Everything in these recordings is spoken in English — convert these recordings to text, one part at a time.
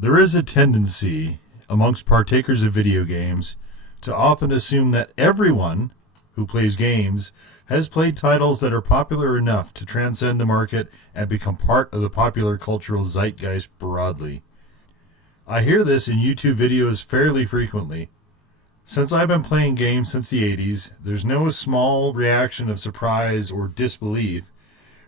There is a tendency amongst partakers of video games to often assume that everyone who plays games has played titles that are popular enough to transcend the market and become part of the popular cultural zeitgeist broadly. I hear this in YouTube videos fairly frequently. Since I've been playing games since the 80s, there's no small reaction of surprise or disbelief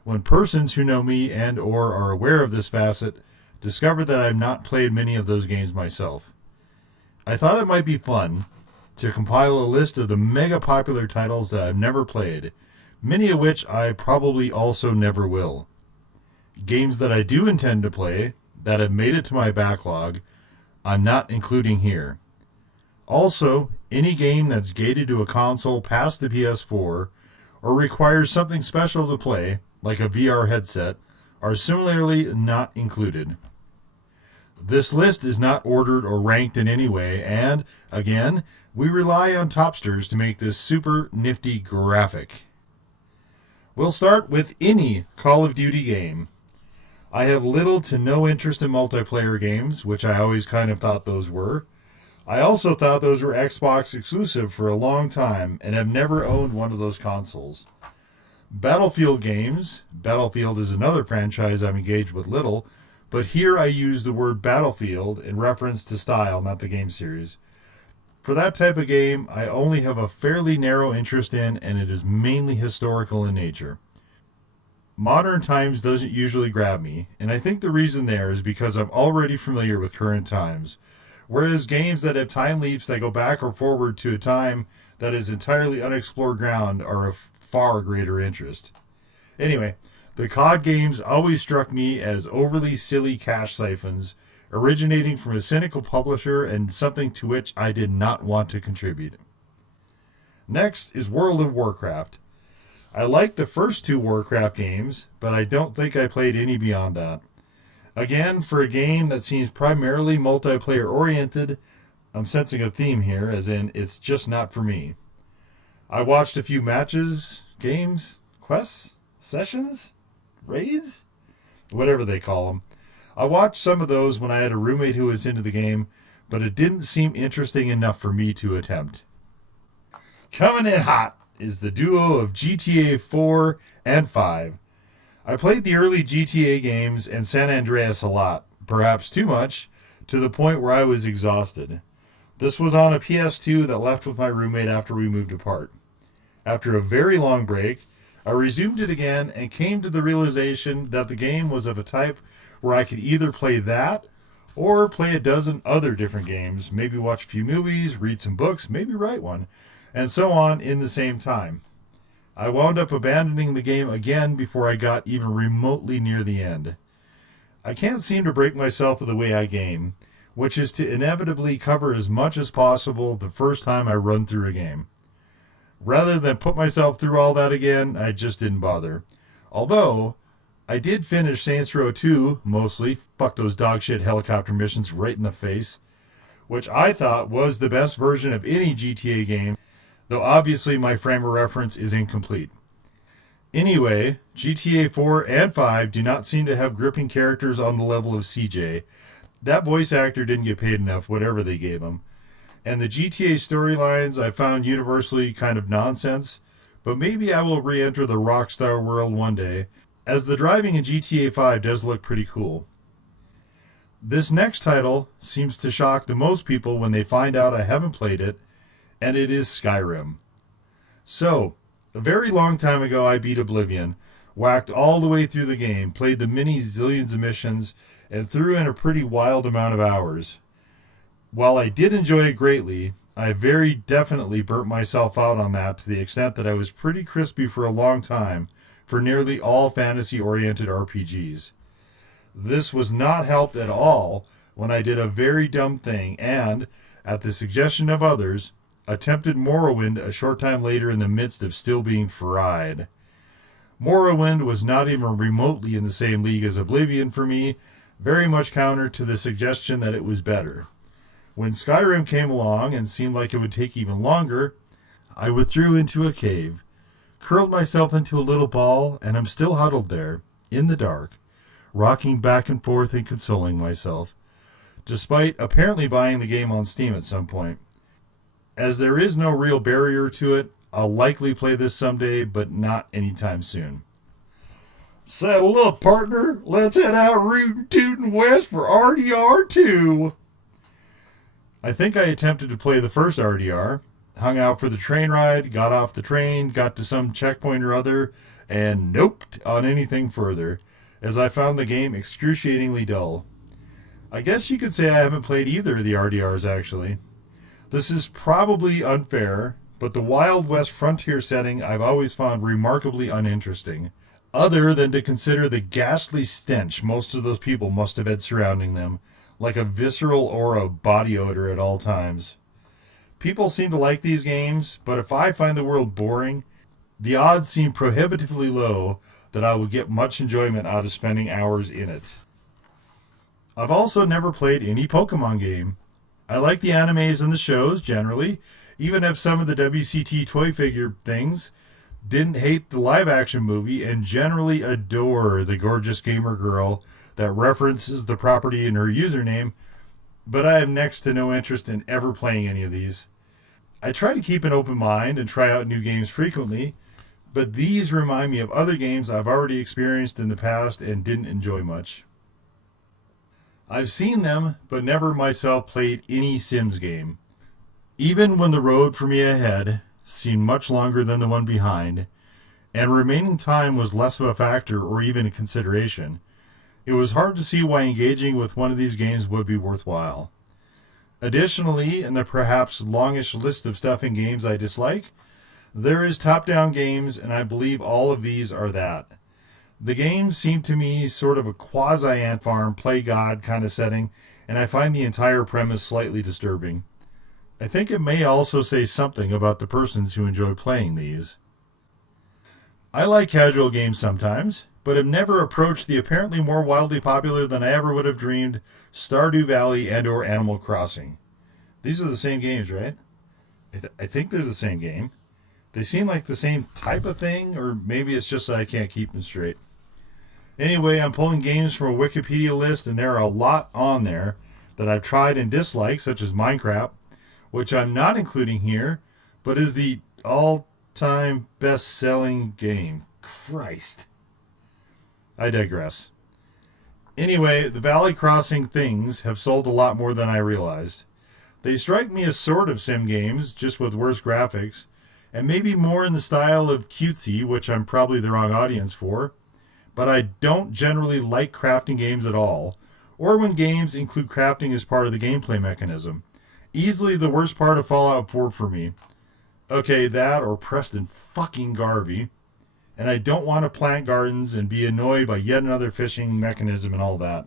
when persons who know me and or are aware of this facet discover that I've not played many of those games myself. I thought it might be fun to compile a list of the mega popular titles that I've never played, many of which I probably also never will. Games that I do intend to play, that have made it to my backlog, I'm not including here. Also, any game that's gated to a console past the PS4 or requires something special to play, like a VR headset, are similarly not included. This list is not ordered or ranked in any way, and, again, we rely on Topsters to make this super nifty graphic. We'll start with any Call of Duty game. I have little to no interest in multiplayer games, which I always kind of thought those were. I also thought those were Xbox exclusive for a long time and have never owned one of those consoles. Battlefield games. Battlefield is another franchise I'm engaged with little, but here I use the word Battlefield in reference to style, not the game series. For that type of game, I only have a fairly narrow interest in, and it is mainly historical in nature. Modern times doesn't usually grab me, and I think the reason there is because I'm already familiar with current times, whereas games that have time leaps that go back or forward to a time that is entirely unexplored ground are of far greater interest. Anyway, the COD games always struck me as overly silly cash siphons, originating from a cynical publisher and something to which I did not want to contribute. Next is World of Warcraft. I liked the first two Warcraft games, but I don't think I played any beyond that. Again, for a game that seems primarily multiplayer oriented, I'm sensing a theme here, as in it's just not for me. I watched a few matches, games, quests, sessions, raids, whatever they call them. I watched some of those when I had a roommate who was into the game, but it didn't seem interesting enough for me to attempt. Coming in hot is the duo of GTA 4 and 5. I played the early GTA games and San Andreas a lot, perhaps too much, to the point where I was exhausted. This was on a PS2 that left with my roommate after we moved apart. After a very long break, I resumed it again and came to the realization that the game was of a type where I could either play that or play a dozen other different games, maybe watch a few movies, read some books, maybe write one, and so on in the same time. I wound up abandoning the game again before I got even remotely near the end. I can't seem to break myself of the way I game, which is to inevitably cover as much as possible the first time I run through a game. Rather than put myself through all that again, I just didn't bother. Although, I did finish Saints Row 2, mostly, fuck those dogshit helicopter missions right in the face, which I thought was the best version of any GTA game, though obviously my frame of reference is incomplete. Anyway, GTA 4 and 5 do not seem to have gripping characters on the level of CJ. That voice actor didn't get paid enough, whatever they gave him. And the GTA storylines I found universally kind of nonsense, but maybe I will re-enter the Rockstar world one day, as the driving in GTA 5 does look pretty cool. This next title seems to shock the most people when they find out I haven't played it, and it is Skyrim. So, a very long time ago I beat Oblivion, whacked all the way through the game, played the many zillions of missions, and threw in a pretty wild amount of hours. While I did enjoy it greatly, I very definitely burnt myself out on that to the extent that I was pretty crispy for a long time for nearly all fantasy-oriented RPGs. This was not helped at all when I did a very dumb thing and, at the suggestion of others, attempted Morrowind a short time later in the midst of still being fried. Morrowind was not even remotely in the same league as Oblivion for me, very much counter to the suggestion that it was better. When Skyrim came along and seemed like it would take even longer, I withdrew into a cave, curled myself into a little ball, and am still huddled there, in the dark, rocking back and forth and consoling myself. despite apparently buying the game on Steam at some point. As there is no real barrier to it, I'll likely play this someday, but not anytime soon. Saddle up, partner. Let's head out rootin' tootin' west for RDR2. I think I attempted to play the first RDR, hung out for the train ride, got off the train, got to some checkpoint or other, and noped on anything further, as I found the game excruciatingly dull. I guess you could say I haven't played either of the RDRs, actually. This is probably unfair, but the Wild West frontier setting I've always found remarkably uninteresting, other than to consider the ghastly stench most of those people must have had surrounding them, like a visceral aura of body odor at all times. People seem to like these games, but if I find the world boring, the odds seem prohibitively low that I will get much enjoyment out of spending hours in it. I've also never played any Pokemon game. I like the animes and the shows generally, even if some of the WCT toy figure things. Didn't hate the live action movie and generally adore the gorgeous gamer girl that references the property in her username, but I have next to no interest in ever playing any of these. I try to keep an open mind and try out new games frequently, but these remind me of other games I've already experienced in the past and didn't enjoy much. I've seen them, but never myself played any Sims game. Even when the road for me ahead seemed much longer than the one behind, and remaining time was less of a factor or even a consideration, it was hard to see why engaging with one of these games would be worthwhile. Additionally, in the perhaps longish list of stuff in games I dislike, there is top-down games, and I believe all of these are that. The games seem to me sort of a quasi-ant farm, play God kind of setting, and I find the entire premise slightly disturbing. I think it may also say something about the persons who enjoy playing these. I like casual games sometimes, but have never approached the apparently more wildly popular than I ever would have dreamed Stardew Valley and or Animal Crossing. These are the same games, right? I think they're the same game. They seem like the same type of thing, or maybe it's just that I can't keep them straight. Anyway, I'm pulling games from a Wikipedia list, and there are a lot on there that I've tried and disliked, such as Minecraft, which I'm not including here, but is the all-time best-selling game. Christ. I digress. Anyway, the Valley Crossing things have sold a lot more than I realized. They strike me as sort of sim games, just with worse graphics, and maybe more in the style of cutesy, which I'm probably the wrong audience for, but I don't generally like crafting games at all, or when games include crafting as part of the gameplay mechanism. Easily the worst part of Fallout 4 for me. Okay, that or Preston fucking Garvey. And I don't want to plant gardens and be annoyed by yet another fishing mechanism and all that.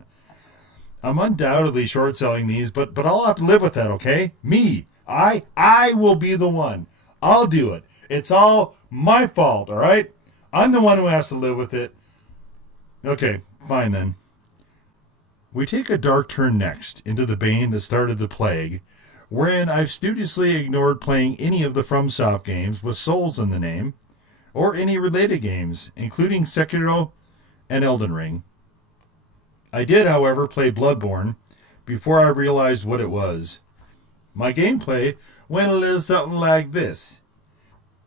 I'm undoubtedly short-selling these, but I'll have to live with that, okay? Me. I will be the one. I'll do it. It's all my fault, all right? I'm the one who has to live with it. Okay, fine then. We take a dark turn next into the bane that started the plague, wherein I've studiously ignored playing any of the FromSoft games with souls in the name, or any related games, including Sekiro and Elden Ring. I did, however, play Bloodborne before I realized what it was. My gameplay went a little something like this.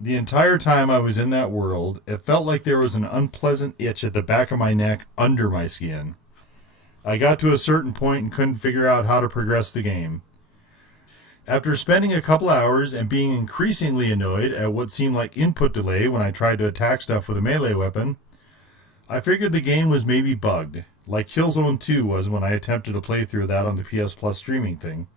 The entire time I was in that world, it felt like there was an unpleasant itch at the back of my neck under my skin. I got to a certain point and couldn't figure out how to progress the game. After spending a couple hours and being increasingly annoyed at what seemed like input delay when I tried to attack stuff with a melee weapon, I figured the game was maybe bugged, like Killzone 2 was when I attempted to play through that on the PS Plus streaming thing.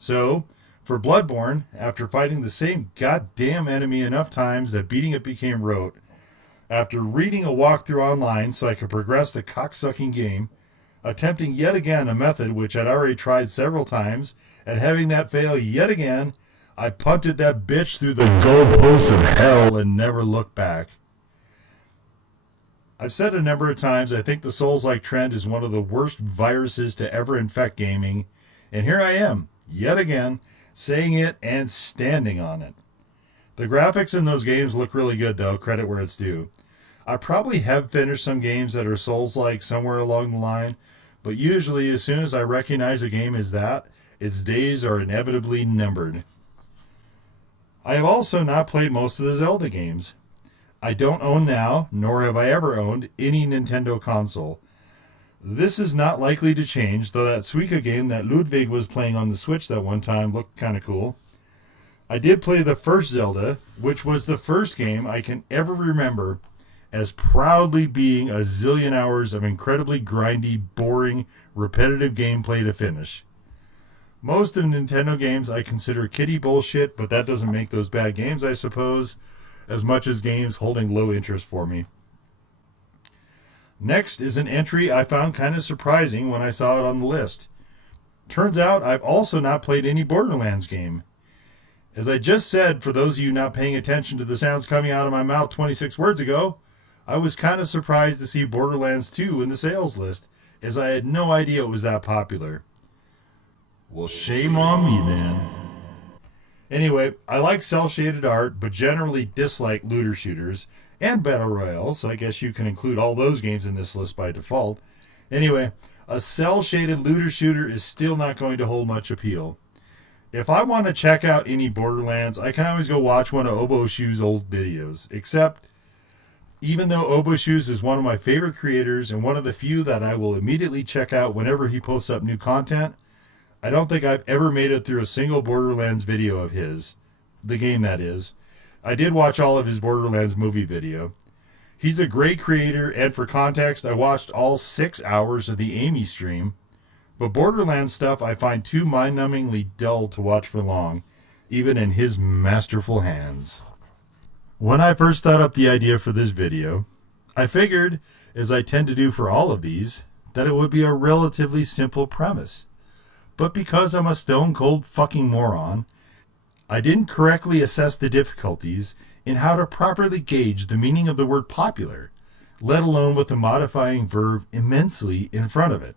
So, for Bloodborne, after fighting the same goddamn enemy enough times that beating it became rote, after reading a walkthrough online so I could progress the cocksucking game, attempting yet again a method which I'd already tried several times, and having that fail yet again, I punted that bitch through the goalposts of hell and never looked back. I've said a number of times I think the Souls-like trend is one of the worst viruses to ever infect gaming, and here I am, yet again, saying it and standing on it. The graphics in those games look really good though, credit where it's due. I probably have finished some games that are Souls-like somewhere along the line, But usually, as soon as I recognize a game as that, its days are inevitably numbered. I have also not played most of the Zelda games. I don't own now, nor have I ever owned, any Nintendo console. This is not likely to change, though that Suika game that Ludwig was playing on the Switch that one time looked kind of cool. I did play the first Zelda, which was the first game I can ever remember as proudly being a zillion hours of incredibly grindy, boring, repetitive gameplay to finish. Most of Nintendo games I consider kiddie bullshit, but that doesn't make those bad games, I suppose, as much as games holding low interest for me. Next is an entry I found kind of surprising when I saw it on the list. Turns out I've also not played any Borderlands game. As I just said, for those of you not paying attention to the sounds coming out of my mouth 26 words ago, I was kind of surprised to see Borderlands 2 in the sales list, as I had no idea it was that popular. Well, shame on me then. Anyway, I like cel-shaded art, but generally dislike looter shooters and battle royales, so I guess you can include all those games in this list by default. Anyway, a cel-shaded looter shooter is still not going to hold much appeal. If I want to check out any Borderlands, I can always go watch one of Oboshu's old videos, except even though Oboshu's is one of my favorite creators and one of the few that I will immediately check out whenever he posts up new content, I don't think I've ever made it through a single Borderlands video of his. The game, that is. I did watch all of his Borderlands movie video. He's a great creator, and for context, I watched all 6 hours of the Amy stream. But Borderlands stuff I find too mind-numbingly dull to watch for long, even in his masterful hands. When I first thought up the idea for this video, I figured, as I tend to do for all of these, that it would be a relatively simple premise. But because I'm a stone-cold fucking moron, I didn't correctly assess the difficulties in how to properly gauge the meaning of the word popular, let alone with the modifying verb immensely in front of it.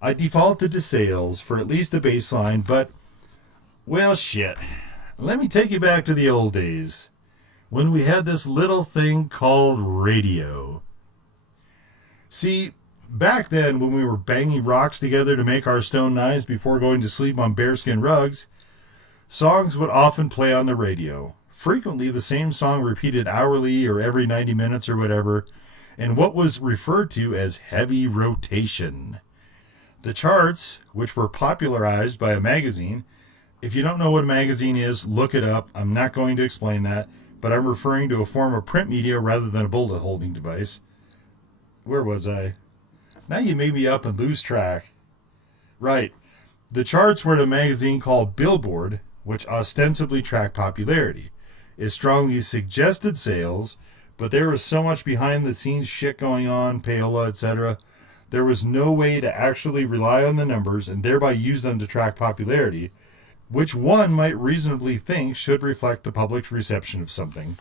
I defaulted to sales for at least a baseline, but, well, shit. Let me take you back to the old days, when we had this little thing called radio. See, back then, when we were banging rocks together to make our stone knives before going to sleep on bearskin rugs, songs would often play on the radio. Frequently the same song repeated hourly or every 90 minutes or whatever, in what was referred to as heavy rotation. The charts, which were popularized by a magazine, if you don't know what a magazine is, look it up. I'm not going to explain that, but I'm referring to a form of print media rather than a bullet holding device. Where was I? Now you made me up and lose track. Right. The charts were in a magazine called Billboard, which ostensibly tracked popularity. It strongly suggested sales, but there was so much behind-the-scenes shit going on, payola, etc., there was no way to actually rely on the numbers and thereby use them to track popularity, which one might reasonably think should reflect the public's reception of something.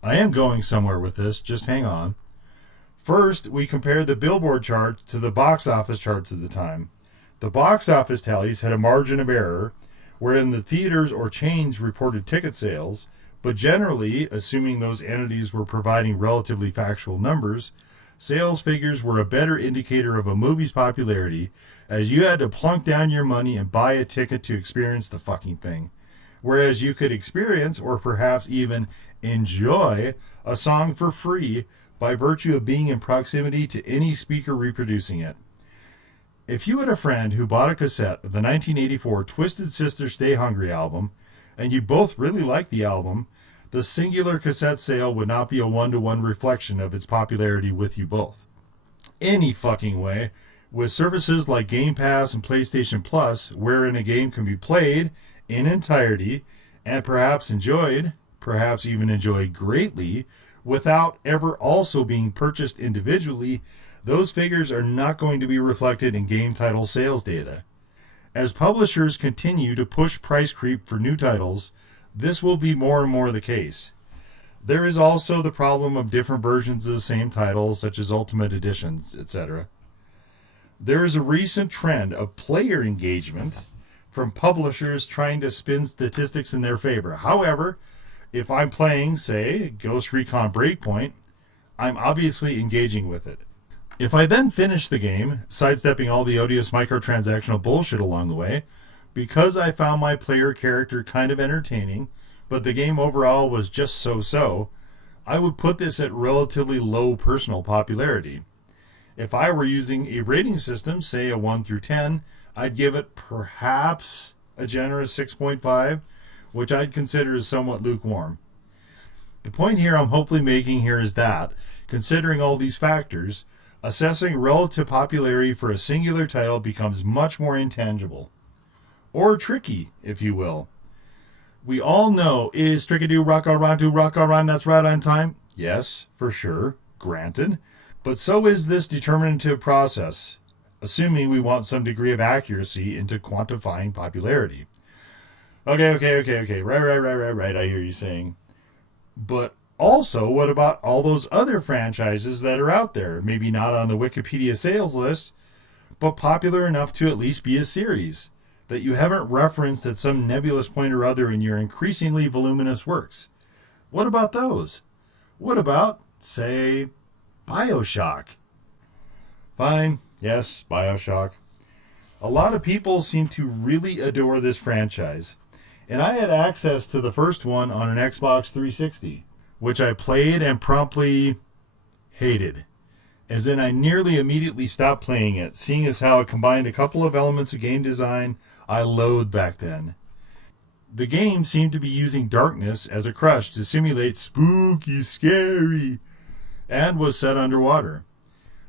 I am going somewhere with this, just hang on. First, we compare the Billboard chart to the box office charts of the time. The box office tallies had a margin of error, wherein the theaters or chains reported ticket sales, but generally, assuming those entities were providing relatively factual numbers, sales figures were a better indicator of a movie's popularity, as you had to plunk down your money and buy a ticket to experience the fucking thing. Whereas you could experience, or perhaps even enjoy, a song for free by virtue of being in proximity to any speaker reproducing it. If you had a friend who bought a cassette of the 1984 Twisted Sister Stay Hungry album, and you both really liked the album, the singular cassette sale would not be a one-to-one reflection of its popularity with you both. Any fucking way, with services like Game Pass and PlayStation Plus, wherein a game can be played in entirety and perhaps enjoyed, perhaps even enjoyed greatly, without ever also being purchased individually, those figures are not going to be reflected in game title sales data. As publishers continue to push price creep for new titles, this will be more and more the case. There is also the problem of different versions of the same title, such as Ultimate Editions, etc. There is a recent trend of player engagement from publishers trying to spin statistics in their favor. However, if I'm playing, say, Ghost Recon Breakpoint, I'm obviously engaging with it. If I then finish the game, sidestepping all the odious microtransactional bullshit along the way, because I found my player character kind of entertaining, but the game overall was just so-so, I would put this at relatively low personal popularity. If I were using a rating system, say a 1 through 10, I'd give it perhaps a generous 6.5, which I'd consider as somewhat lukewarm. The point here I'm hopefully making here is that, considering all these factors, assessing relative popularity for a singular title becomes much more intangible. Or tricky, if you will. We all know, is Trickadoo rock around, that's right on time? Yes, for sure, granted. But so is this determinative process, assuming we want some degree of accuracy into quantifying popularity. Okay, right, I hear you saying. But also, what about all those other franchises that are out there, maybe not on the Wikipedia sales list, but popular enough to at least be a series, that you haven't referenced at some nebulous point or other in your increasingly voluminous works? What about those? What about, say, Bioshock? Fine, yes, Bioshock. A lot of people seem to really adore this franchise, and I had access to the first one on an Xbox 360, which I played and promptly hated. As in, I nearly immediately stopped playing it, seeing as how it combined a couple of elements of game design I loathed back then. The game seemed to be using darkness as a crutch to simulate spooky, scary, and was set underwater.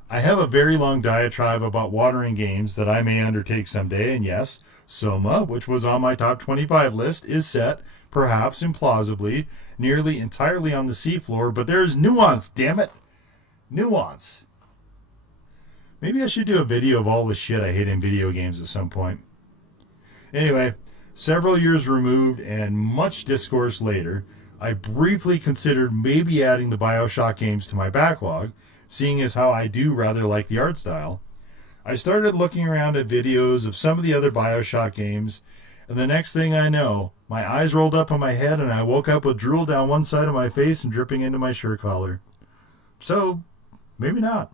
I have a very long diatribe about water in games that I may undertake someday, and yes, Soma, which was on my top 25 list, is set, perhaps implausibly, nearly entirely on the seafloor, but there's nuance, damn it! Nuance. Maybe I should do a video of all the shit I hate in video games at some point. Anyway, several years removed and much discourse later, I briefly considered maybe adding the Bioshock games to my backlog, seeing as how I do rather like the art style. I started looking around at videos of some of the other Bioshock games, and the next thing I know, my eyes rolled up on my head and I woke up with drool down one side of my face and dripping into my shirt collar. So, maybe not.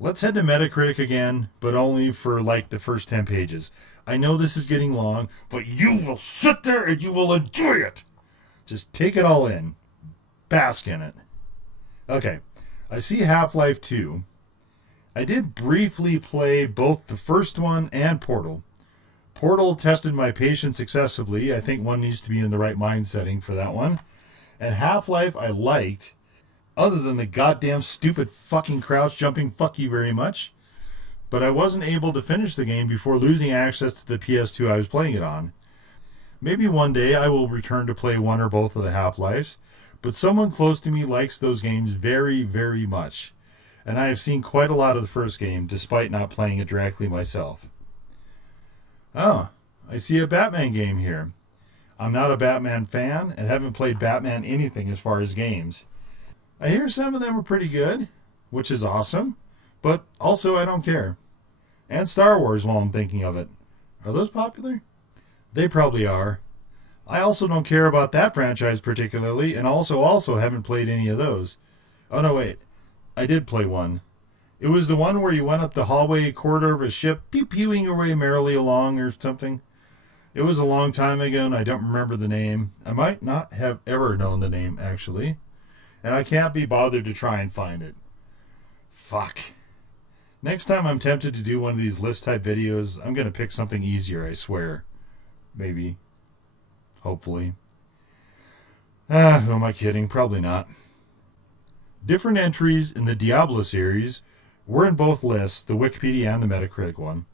Let's head to Metacritic again, but only for like the first 10 pages. I know this is getting long, but you will sit there and you will enjoy it. Just take it all in. Bask in it. Okay, I see Half-Life 2. I did briefly play both the first one and Portal. Portal tested my patience excessively. I think one needs to be in the right mind setting for that one. And Half-Life I liked, other than the goddamn stupid fucking crouch jumping fuck you very much. But I wasn't able to finish the game before losing access to the PS2 I was playing it on. Maybe one day I will return to play one or both of the Half-Lives, but someone close to me likes those games very, very much. And I have seen quite a lot of the first game, despite not playing it directly myself. Oh, I see a Batman game here. I'm not a Batman fan, and haven't played Batman anything as far as games. I hear some of them are pretty good, which is awesome, but also I don't care. And Star Wars while I'm thinking of it. Are those popular? They probably are. I also don't care about that franchise particularly, and also haven't played any of those. Oh no, wait. I did play one. It was the one where you went up the hallway corridor of a ship, pew-pewing your way merrily along or something. It was a long time ago, and I don't remember the name. I might not have ever known the name, actually. And I can't be bothered to try and find it. Fuck. Next time I'm tempted to do one of these list-type videos, I'm going to pick something easier, I swear. Maybe. Hopefully. Who am I kidding? Probably not. Different entries in the Diablo series were in both lists, the Wikipedia and the Metacritic one.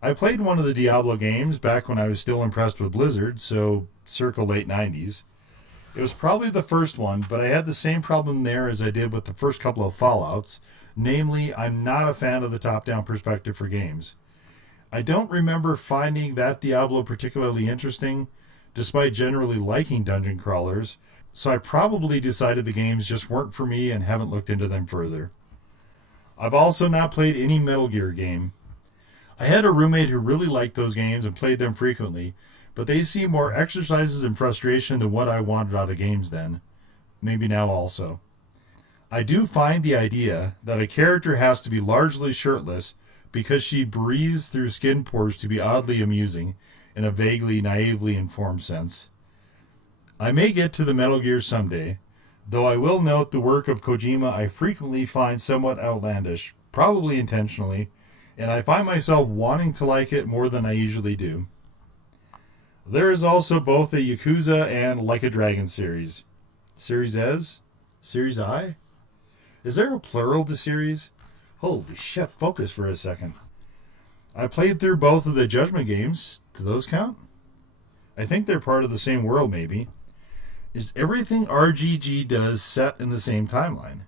I played one of the Diablo games back when I was still impressed with Blizzard, so circa late 90s. It was probably the first one, but I had the same problem there as I did with the first couple of Fallouts. Namely, I'm not a fan of the top-down perspective for games. I don't remember finding that Diablo particularly interesting, despite generally liking dungeon crawlers, so I probably decided the games just weren't for me and haven't looked into them further. I've also not played any Metal Gear game. I had a roommate who really liked those games and played them frequently, but they seem more exercises in frustration than what I wanted out of games then. Maybe now also. I do find the idea that a character has to be largely shirtless because she breathes through skin pores to be oddly amusing in a vaguely, naively informed sense. I may get to the Metal Gear someday, though I will note the work of Kojima I frequently find somewhat outlandish, probably intentionally, and I find myself wanting to like it more than I usually do. There is also both a Yakuza and Like a Dragon series. Series S? Series I? Is there a plural to series? Holy shit, focus for a second. I played through both of the Judgment games. Do those count? I think they're part of the same world, maybe. Is everything RGG does set in the same timeline?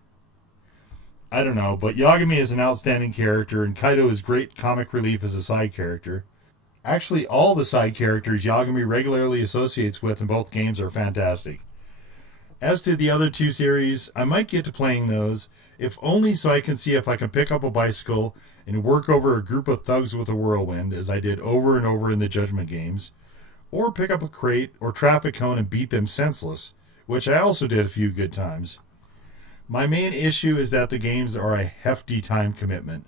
I don't know, but Yagami is an outstanding character, and Kaido is great comic relief as a side character. Actually, all the side characters Yagami regularly associates with in both games are fantastic. As to the other two series, I might get to playing those, if only so I can see if I can pick up a bicycle and work over a group of thugs with a whirlwind, as I did over and over in the Judgment games, or pick up a crate or traffic cone and beat them senseless, which I also did a few good times. My main issue is that the games are a hefty time commitment.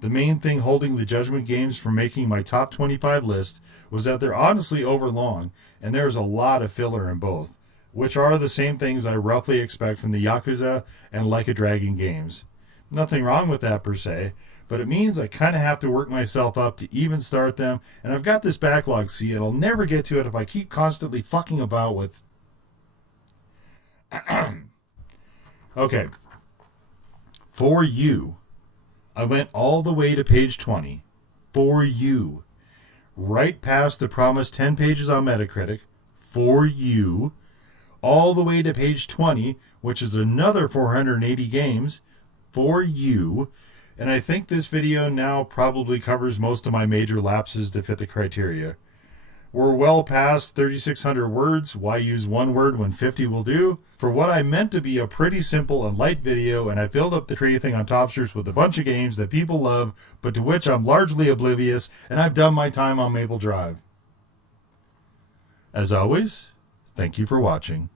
The main thing holding the Judgment games from making my top 25 list was that they're honestly overlong, and there's a lot of filler in both, which are the same things I roughly expect from the Yakuza and Like a Dragon games. Nothing wrong with that per se, but it means I kind of have to work myself up to even start them, and I've got this backlog, see, and I'll never get to it if I keep constantly fucking about with... Okay. For you. I went all the way to page 20. For you. Right past the promised 10 pages on Metacritic. For you. All the way to page 20, which is another 480 games. For you. And I think this video now probably covers most of my major lapses to fit the criteria. We're well past 3,600 words. Why use one word when 50 will do? For what I meant to be a pretty simple and light video, and I filled up the tree thing on Topsters with a bunch of games that people love, but to which I'm largely oblivious, and I've done my time on Maple Drive. As always, thank you for watching.